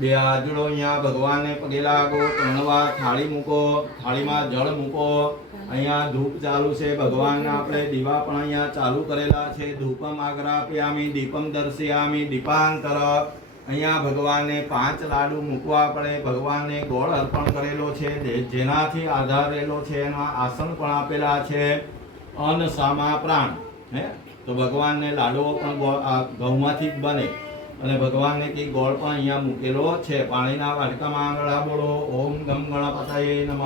બે હાથ જોડો, અહીંયા ભગવાનને પગે લાગો, 3 વાર થાળી મૂકો, થાળીમાં જળ મૂકો, અહીંયા ધૂપ ચાલુ છે, ભગવાનને આપણે દીવા પણ અહીંયા ચાલુ કરેલા છે. ધૂપમ આગ્રાપયામિ દીપમ દર્શયામિ દીપાંતર. અહીંયા ભગવાનને 5 લાડુ મૂકવા પડે. ભગવાનને ગોળ અર્પણ કરેલો છે, જેનાથી આધાર રહેલો છે, એના આસન પણ આપેલા છે. અન્ન સામા પ્રાણ. હે તો ભગવાનને લાડુઓ પણ ઘઉંમાંથી જ બને, અને ભગવાનને કંઈક ગોળ પણ અહીંયા મૂકેલો છે. પાણીના વાટકામાં આંગળા બોલો, ઓમ ગમ ગણપતયે નમઃ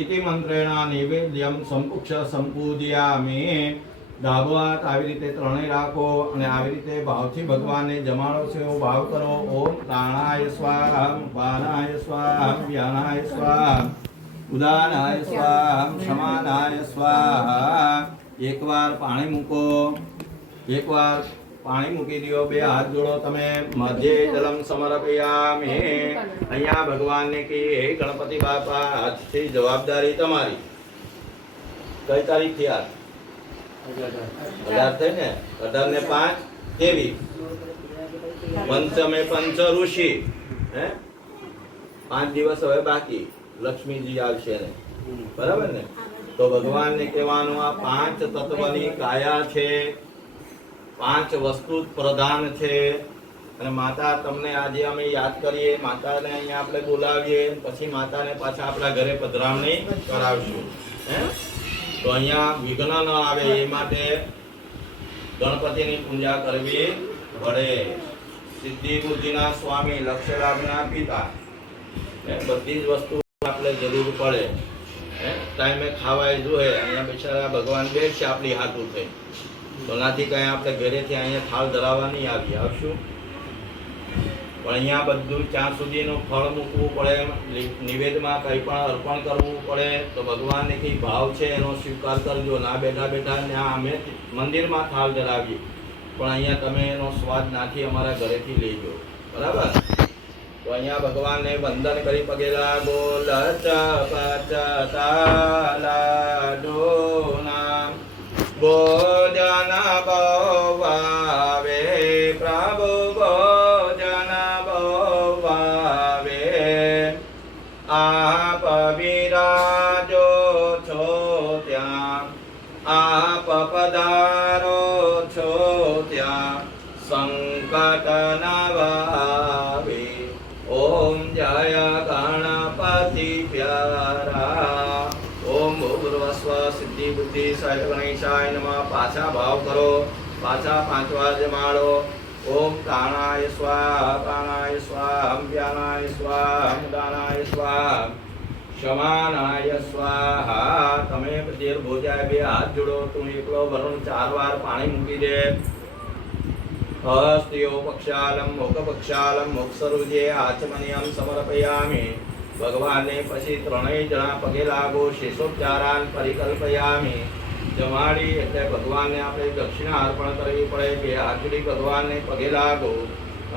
ઇતિ મંત્રેણ નૈવેદ્યમ સંપુક્ષ સંપૂજયામિ. ડાબો હાથ આવી રીતે ત્રણેય રાખો અને આવી રીતે ભાવથી ભગવાનને જમાડો છો એવો ભાવ કરો. ઓમ પ્રાણાય સ્વાહા, પાનાય સ્વાહા, વ્યાનાય સ્વાહા, ઉદાનાય સ્વાહા, સમાનાય સ્વાહા. એકવાર પાણી મૂકો, એકવાર પાણી મૂકી દો. બે હાથ જોડો તમે. મધ્યે જલમ સમર્પયામિ. અહીંયા ભગવાનને કહીએ, હે ગણપતિ બાપા, આજથી જવાબદારી તમારી. કઈ તારીખ થી? આજ 18 થઈ ને. 18 ને 5 23. પંચમે પંચ ઋષિ. હે 5 દિવસ હવે બાકી. લક્ષ્મીજી આવશે ને, બરાબર ને? તો ભગવાનને કહેવાનું, આ 5 તત્વની કાયા છે, 5 વસ્તુ પ્રધાન છે. અને માતા તમને આજે અમે યાદ કરીએ, માતાને અહીંયા આપણે બોલાવીએ, પછી માતાને પાછા આપણા ઘરે પધરામણી કરાવશું. હે તો અહીંયા વિઘ્ન ન આવે એ માટે ગણપતિની પૂજા કરવી પડે. સિદ્ધિ બુદ્ધિના સ્વામી, લક્ષલાભના પિતા, બધી જ વસ્તુ આપણે જરૂર પડે. ટાઈમે ખાવાય જોઈએ. અહીંયા બિચારા ભગવાન બેઠશે આપણી હાથું થઈ, તો નાથી કઈ આપણે ઘરેથી અહીંયા થાળ ધરાવવા નહીં આવશું. પણ અહીંયા બધું ત્યાં સુધીનું ફળ મૂકવું પડે, નિવેદમાં કંઈ પણ અર્પણ કરવું પડે. તો ભગવાનને કઈ ભાવ છે એનો સ્વીકાર કરજો. ના બેઠા બેઠા ત્યાં અમે મંદિરમાં થાળ ધરાવીએ, પણ અહીંયા તમે એનો સ્વાદ નાથી અમારા ઘરેથી લેજો, બરાબર? તો અહીંયા ભગવાનને વંદન કરી પગે લાગો. લચપચતાલાડોના ભોજન ભાવે પ્રભુ, ભોજન ભાવે. આપ વિરાજો છો ત્યાં, આપ પધારો છો ત્યાં, સંકટ ન આવે. ઓમ જય ગણપતિ પ્યારા. ઓમ ભૂર્ભુવસ્વ સિદ્ધિ બુદ્ધિ સહિત ગણેશાય નમઃ. પાછા ભાવ કરો, પાછા 5 વાર જમાડો. ઓમ પ્રાણાય સ્વાહા, પ્રાણાય સ્વાહા, વ્યાનાય સ્વાહા, ઉદાનાય સ્વાહા, સમાનાય સ્વાહા. તમે દેર ભોજાય. બે હાથ જોડો. તું એકલો વરુણ 4 વાર પાણી મૂકી દે. હસ્તિયો પક્ષાલમ મોક પક્ષાલમ મોક્ષરુજે આચમનિયમ સમર્પયામિ. ભગવાનને પછી 3 જણા પગે લાગો. શેષોપચારાન પરિકલ્પયામિ. જમાડી એટલે ભગવાનને આપણે દક્ષિણા અર્પણ કરવી પડે. બે હાથ જોડી ભગવાનને પગે લાગો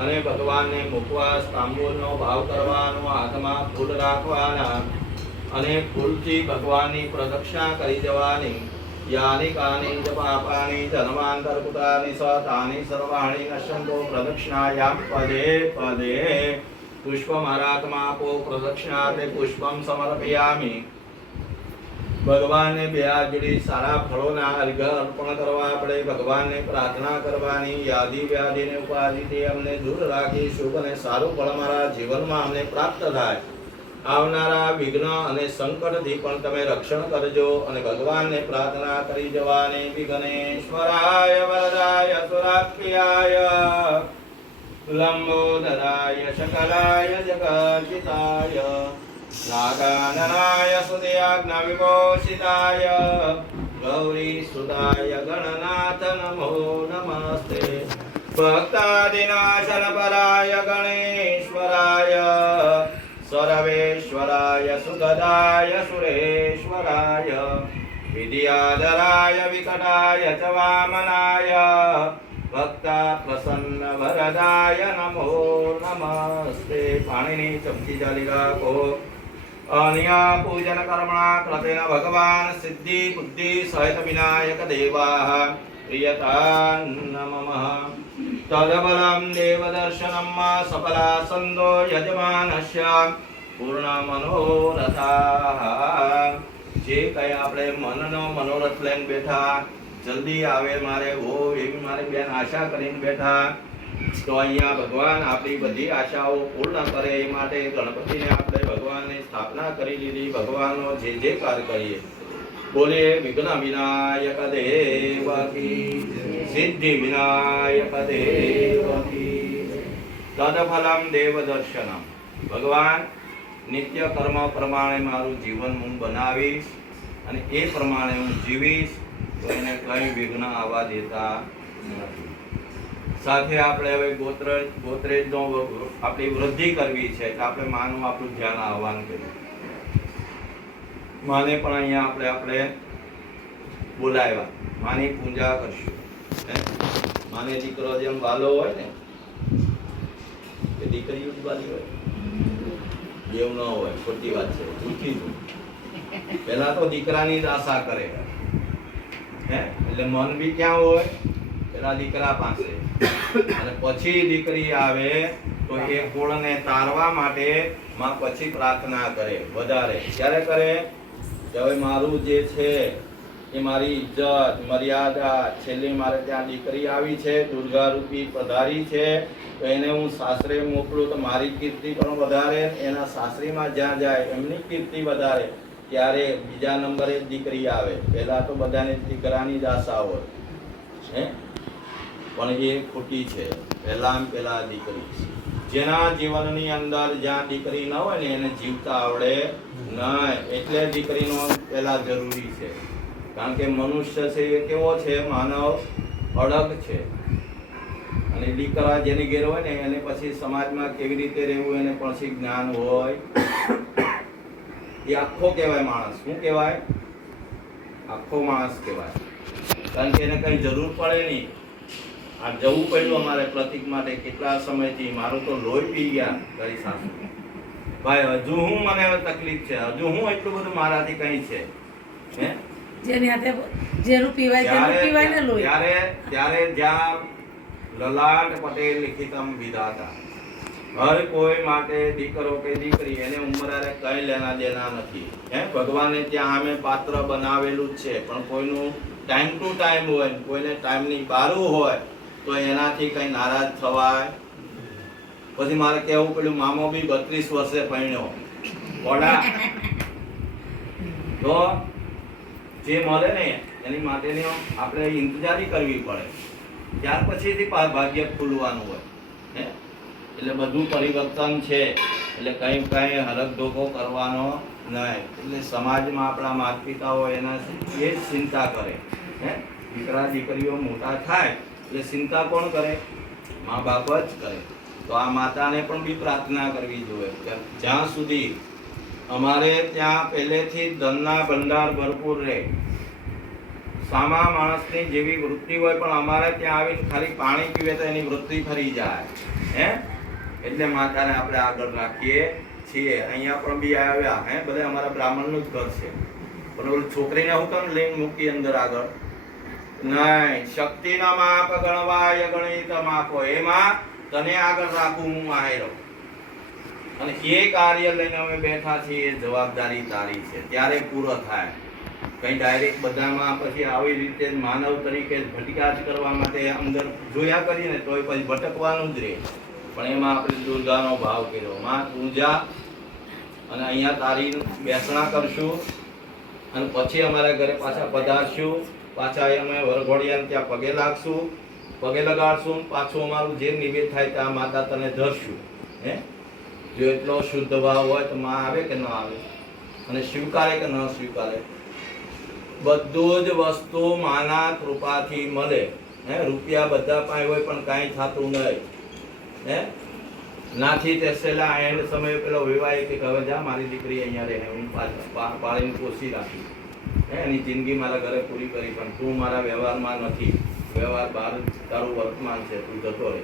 અને ભગવાનને મુખવાસ તાંબૂલનો ભાવ કરવાનો. હાથમાં ફૂલ રાખવાના અને ફૂલથી ભગવાનની પ્રદક્ષિણા કરી જવાની. યાની કાની ચ પાપાની જન્માંતરકૃતાની સતાની સર્વાણી નશ્યંતો પ્રદક્ષિણાયામ પદે પદે. પુષ્પમારાત્માપો પ્રદક્ષિણાર્થે પુષ્પમ સમર્પયામિ. ભગવાનને બે હાથ જોડી સારા ફળોના અર્ઘ્ય અર્પણ કરવા આપણે. ભગવાનને પ્રાર્થના કરવાની, યાદી વ્યાધિને ઉપાધિથી અમને દૂર રાખી શુભ અને સારું ફળ મારા જીવનમાં અમને પ્રાપ્ત થાય. આવનારા વિઘ્ન અને સંકટથી પણ તમે રક્ષણ કરજો. અને ભગવાનને પ્રાર્થના કરી જવાની. વિઘ્નેશ્વરાય વરદાય સુરાત્મ્યાય લંબોદરાય શકલાય જગજિતાય નાગાનનાય સુદયાજ્ઞ વિભૂષિતાય ગૌરી સુતાય ગણનાથ નમો નમસ્તે. ભક્તાદિનાશન પરાય ગણેશ્વરાય સર્વેશ્વરાય સુગદાય સુરેશ્વરાય વિદ્યાધરાય વિકટાય ચ વામનાય ભક્તા પ્રસન્ન વરદાય નમો નમસ્તે. પાણીની ચમચી ચાલી રાખો. અન્ય પૂજન કર્મણા કૃતેન ભગવાન સિદ્ધિ બુદ્ધિ સહિત વિનાયક દેવાઃ પ્રિયતા નમઃ તદબલમ દેવદર્શનમ સફલા સંતો યજમાનસ્ય પૂર્ણ મનોરથા જે કઈ આપણે મનનો મનોરથ લઈને બેઠા જલ્દી આવે મારે હો એવી મારી બેન આશા કરીને બેઠા તો અહીંયા ભગવાન આપણી બધી આશાઓ પૂર્ણ કરે એ માટે ગણપતિને આપણે ભગવાનની સ્થાપના કરી લીધી ભગવાનનો જે કાર્ય કરીએ બોલે વિઘ્ન વિનાયક દેવ કી સિદ્ધિ વિનાયક દેવ કી તદફલમ દેવ દર્શનમ ભગવાન નિત્ય કર્મ પ્રમાણે મારું જીવન હું બનાવીશ અને એ પ્રમાણે હું જીવીશ તો એને કઈ વિઘ્ન આવવા દેતા નથી સાથે આપણે હવે ગોત્રેજનો આપણી વૃદ્ધિ કરવી છે એટલે આપણે માનું આપણું ધ્યાન આહવાન કર્યું માને પણ અહીંયા આપણે બોલાવ્યા માની પૂજા કરશું માને દીકરો જેમ વાલો હોય ને એ દીકરીઓ જ વાલી હોય એવું ન હોય ખોટી વાત છે જૂઠી પહેલા તો દીકરાની જ આશા કરે એટલે મન બી ક્યાં હોય પેલા દીકરા પાસે અને પછી દીકરી આવે તો એ કુળને તારવા માટે માં પછી પ્રાર્થના કરે વધારે ક્યારે કરે કે હવે મારું જે છે એ મારી ઇજ્જત મર્યાદા છેલ્લે મારે ત્યાં દીકરી આવી છે દુર્ગા રૂપી પધારી છે તો એને હું સાસરે મોકલું તો મારી કીર્તિ પણ વધારે એના સાસરીમાં જ્યાં જાય એમની કીર્તિ વધારે ત્યારે બીજા નંબરે દીકરી આવે પહેલા તો બધાને દીકરાની જ આશા હોય પણ એ ખોટી છે પહેલા દીકરી જેના જીવનની અંદર જ્યાં દીકરી ન હોય ને એને જીવતા આવડે નહીં એટલે દીકરીનો પહેલા જરૂરી છે કારણ કે મનુષ્ય છે એ કેવો છે માનવ અડગ છે અને દીકરા જેની ઘેર હોય ને એને પછી સમાજમાં કેવી રીતે રહેવું એને પછી જ્ઞાન હોય એ આખો કહેવાય માણસ શું કહેવાય આખો માણસ કહેવાય કારણ કે એને કઈ જરૂર પડે નહીં આ જવું પડ્યું અમારે પ્રતિક માટે કેટલા સમયથી મારું તો લોહી પી ગયા કરી સાસુ ભાઈ હજુ હું મને તકલીફ છે હજુ હું એટલું બધું મારાથી કઈ છે હે જેની હાથે જેનું પીવાય તેનું પીવાય ને લોહી ત્યારે જ્યાં લલાટ પટેલ લિખિતમ વિધાતા હર કોઈ માટે દીકરો કે દીકરી એને ઉંમરારે કઈ લેના દેના નથી હે ભગવાને ત્યાં અમે પાત્ર બનાવેલું જ છે પણ કોઈનું ટાઈમ ટુ ટાઈમ હોય કોઈને ટાઈમની બારું હોય તો એનાથી કઈ નારાજ થવાય પછી મારે કહેવું પડ્યું મામો બી 32 વર્ષે પરણ્યો ઓડા તો જે મળે ને એની માટેની આપણે ઇંતજારી કરવી પડે ત્યાર પછીથી ભાગ્ય ખુલવાનું હોય હે એટલે બધું પરિવર્તન છે એટલે કઈ હરક ધોકો કરવાનો નહીં એટલે સમાજમાં આપણા માતા પિતાઓ એના એ જ ચિંતા કરે હે દીકરા દીકરીઓ મોટા થાય એટલે ચિંતા કોણ કરે મા બાપ જ કરે તો આ માતાને પણ બી પ્રાર્થના કરવી જોઈએ કે જ્યાં સુધી અમારે ત્યાં પહેલેથી ધનના ભંડાર ભરપૂર રહે સામા માણસની જેવી વૃત્તિ હોય પણ અમારે ત્યાં આવીને ખાલી પાણી પીવે તો એની વૃત્તિ ફરી જાય હે એટલે માતાને આપણે આગળ રાખીએ છીએ અહીંયા પણ બી આવ્યા હે બધા અમારા બ્રાહ્મણનું જ ઘર છે પણ ઓલી છોકરીને હું કેમ લઈને મૂકી અંદર આગળ નહીં શક્તિના માપ ગણવાય ગણિત માપો એમાં તને આગળ રાખું હું આહેરો અને એ કાર્ય લઈને અમે બેઠા છીએ જવાબદારી તારી છે ત્યારે પૂરો થાય કઈ ડાયરેક્ટ બધામાં પછી આવી રીતે માનવ તરીકે ભટકાટ કરવા માટે અંદર જોયા કરીને તોય પછી ભટકવાનું જ રહે પણ એમાં આપણે દુર્ગાનો ભાવ કર્યો માં પૂજા અને અહીંયા તારી બેસણા કરશું અને પછી અમારા ઘરે પાછા પધારશું પાછા અમે વરઘોડિયાને ત્યાં પગે લાગશું પગે લગાડશું પાછું અમારું જે નિવેદ થાય ત્યાં માતા તને ધરશું હે જો એટલો શુદ્ધ ભાવ હોય તો માં આવે કે ન આવે અને સ્વીકારે કે ન સ્વીકારે બધું જ વસ્તુ માના કૃપાથી મળે હે રૂપિયા બધા પાસે હોય પણ કાંઈ થતું નહીં હે નાથી તેસેલા એન્ડ સમય પેલો વિવાહ કે હવે જા મારી દીકરી અહીંયા રહે હું પાળીને પોષી રાખી હે એની જિંદગી મારા ઘરે પૂરી કરી પણ તું મારા વ્યવહારમાં નથી વ્યવહાર બહાર તારું વર્તમાન છે તું જતો રહે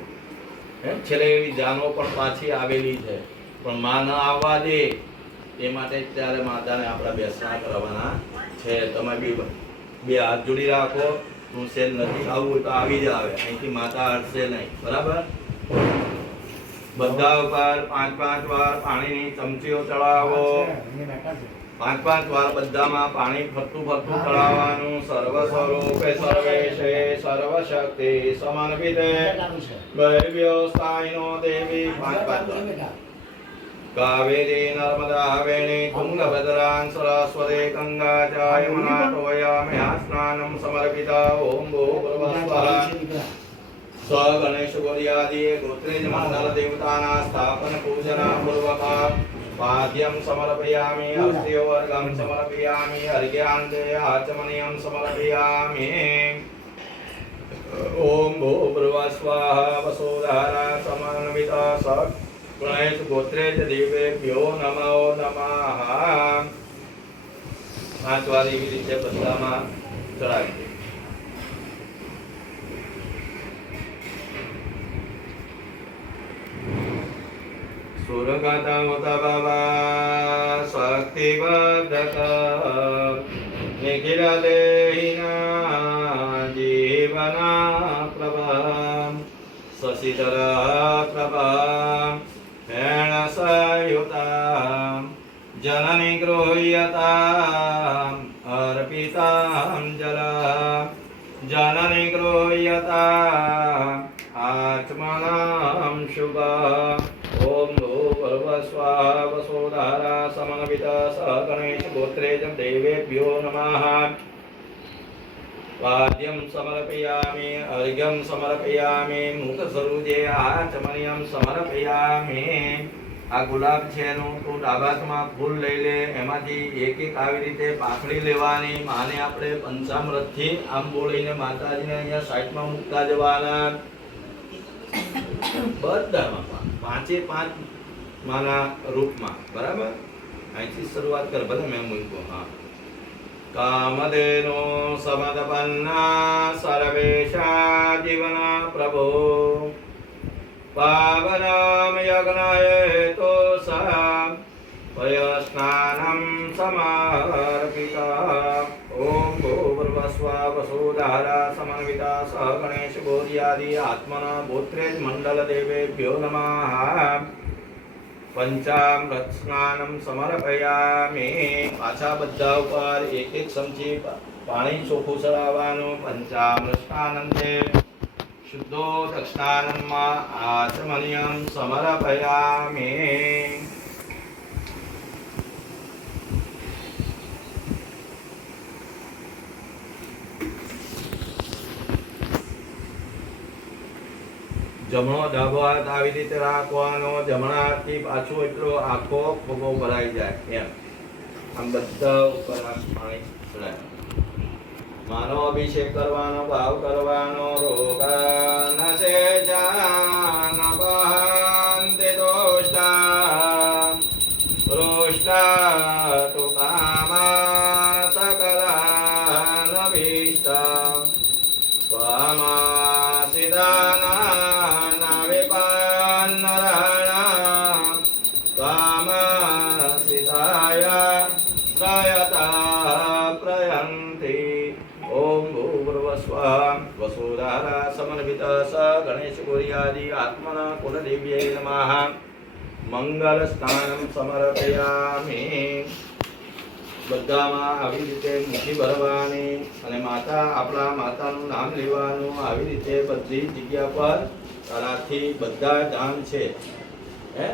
હે છેલ્લે એવી જાનો પણ પાછી આવેલી છે પણ માં ન આવવા દે એ માટે ત્યારે માતાને આપણા બેસણા કરવાના છે તમે બી બે હાથ જોડી રાખો નું સેલ નથી આવવું હોય તો આવી જ આવે, અહીંથી માતા હટશે નહીં. બરાબર? બધા ઉપર 5-5 વાર પાણીની ચમચીઓ ચડાવો. 5-5 વાર બધામાં પાણી ફરતું ફરતું ચડાવવાનું. સર્વ સ્વરૂપે સર્વેશે સર્વ શક્તિ સમન્વિતે ભૈર્યો સ્થાયિનો દેવી. 5-5 વાર. કાવેરી નર્મદા વેણી તુંગભદ્રાં સરસ્વતી ગંગા ચ યમુના તોયામ્યા સ્નાનમ સમર્પિતા. ઓમ ભૂર્ભુવઃ સ્વઃ. સ ગણેશ ગૌર્યાદિ ગોત્રેજ મંડળ દેવતાના સ્થાપન પૂજન પૂર્વક પાદ્યમ સમર્પયામિ. હસ્ત્યોર્ગમ સમર્પયામિ. અર્ઘ્યાન્તે આચમનીયમ સમર્પયામિ. ઓમ ભૂર્ભુવઃ સ્વાહા. વસુધારા સમન્વિત સ ગણેશ ગોત્રેજ દેવેભ્યો નમો નમઃ. 5 વાર એવી રીતે બધામાં ચડાવી દે. સુરગતમુતભવા શક્તિવર્ધક નિખિલ દેહિના જીવના પ્રભા શશિધર પ્રભા હેણ સયુતા જનની ગૃહ્યતા અર્પિતાં જલ જનની ગૃહ્યતા આત્મનાં શુભ. ઓમ ભૂર્ભુવઃ સ્વાહા. વસુધારા સમન્વિત સ ગણેશ ગોત્રેજ દેવેભ્યો નમઃ. પાદ્યમ સમર્પયામિ. અર્ઘ્યમ સમર્પયામિ. મુખસરુજે આચમનીયમ સમર્પયામિ. આ ગુલાબ છે એનું તું ડાબા હાથમાં ફૂલ લઈ લે. એમાંથી એક એક આવી રીતે પાકડી લેવાની. માને આપણે પંચામૃતથી આમ બોલીને માતાજીને અહીંયા સાઈડમાં મૂકતા જવાના. બધામાં 5-5 માના રૂપમાં. બરાબર? અહીંથી શરૂઆત કર. ભલે મેં મૂક્યો. હા. કામધેનો સમદપન્ના સર્વેશા જીવના પ્રભો પાવનામ યજ્ઞયેતો સા પયસ્નાનમ સમર્પિતા. ઓમ ભૂર્ભુવઃ સ્વાહા. વસુધારા સમન્વિતા સ ગણેશ ગૌર્યાદિ આત્મના ગોત્રેજ મંડળ દેવેભ્યો નમઃ. પંચામૃત સ્નાનમ સમર્પયામિ. પાછા બધા ઉપર એક એક ચમચી પાણી ચોખ્ખું ચડાવવાનું. પંચામૃત સ્નાનમ છે શુદ્ધો દક્ષિણાનમમાં આચમનીયમ સમર્પયામિ. જમણો ડાબો હાથ આવી રીતે રાખવાનો. જમણા હાથથી પાછું એટલો આખો ખોબો ભરાઈ જાય એમ. આમ બધા ઉપર પાણી ચડાય. માનો અભિષેક કરવાનો, ભાવ કરવાનો. રોગા નશે જાન બહંતિ દોષા રોષ્ટા તુ કામા સકલા નભીષ્ટા સ્વામા સિદાના વિપન્નરણા કામા સિદાય શ્રયતા પ્રયંતિ. ઓમ ભૂર્ભુવઃ સ્વાહા. વસુધારા સમન્વિત સ ગણેશ ગૌર્યાદિ આત્મના કુલદેવ્યૈ નમઃ. મંગલ સ્નાનમ સમર્પયામિ. બધામાં આવી રીતે મુઠ્ઠી ભરવાની અને માતા આપણા માતાનું નામ લેવાનું. આવી રીતે બધી જગ્યા પર તારાથી બધા ધામ છે હે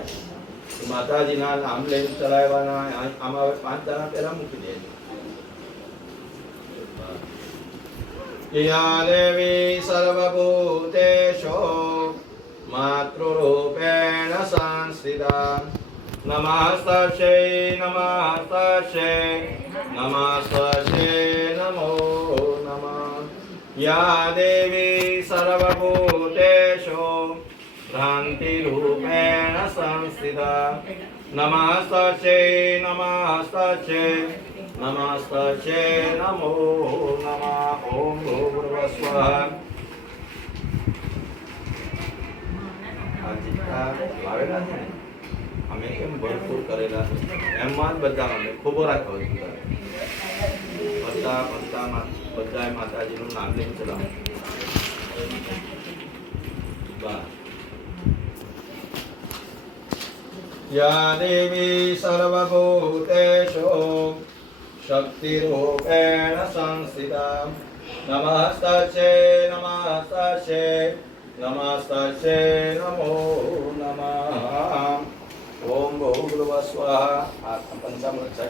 માતાજીના નામ લઈને ચલાવવાના. આમાં હવે 5 દાણા પહેલા મૂકી દેજો. યા દેવી સર્વભૂતેષુ માતૃરૂપેણ સંસ્થિતા. નમસ્તસ્યૈ નમસ્તસ્યૈ નમસ્તસ્યૈ નમો નમઃ. યા દેવી સર્વભૂતેષુ ભ્રાંતિરૂપેણ સંસ્થિતા. નમસ્તસ્યૈ નમસ્તસ્યૈ નમસ્તસ્યૈ નમો નમઃ. ઓમ ભૂર્ભુવઃ સ્વાહા. આ ચિત્તા આવેલા છે ને અમે કેમ ભરપૂર કરેલા છે એમાં જ બધા અમે ખૂબ રાખો બધા પંચામાં બધાએ માતાજીનું નામ લઈને ચલાવો. બસ. યા દેવી સર્વભૂતેષુ શક્તિરૂપેણ સંસ્થિતા નમસ્તસ્યૈ નમસ્તસ્યૈ નમસ્તસ્યૈ નમો નમઃ. ઓમ ભૂર્ભુવઃ સ્વાહા. આ પંચામૃત છે.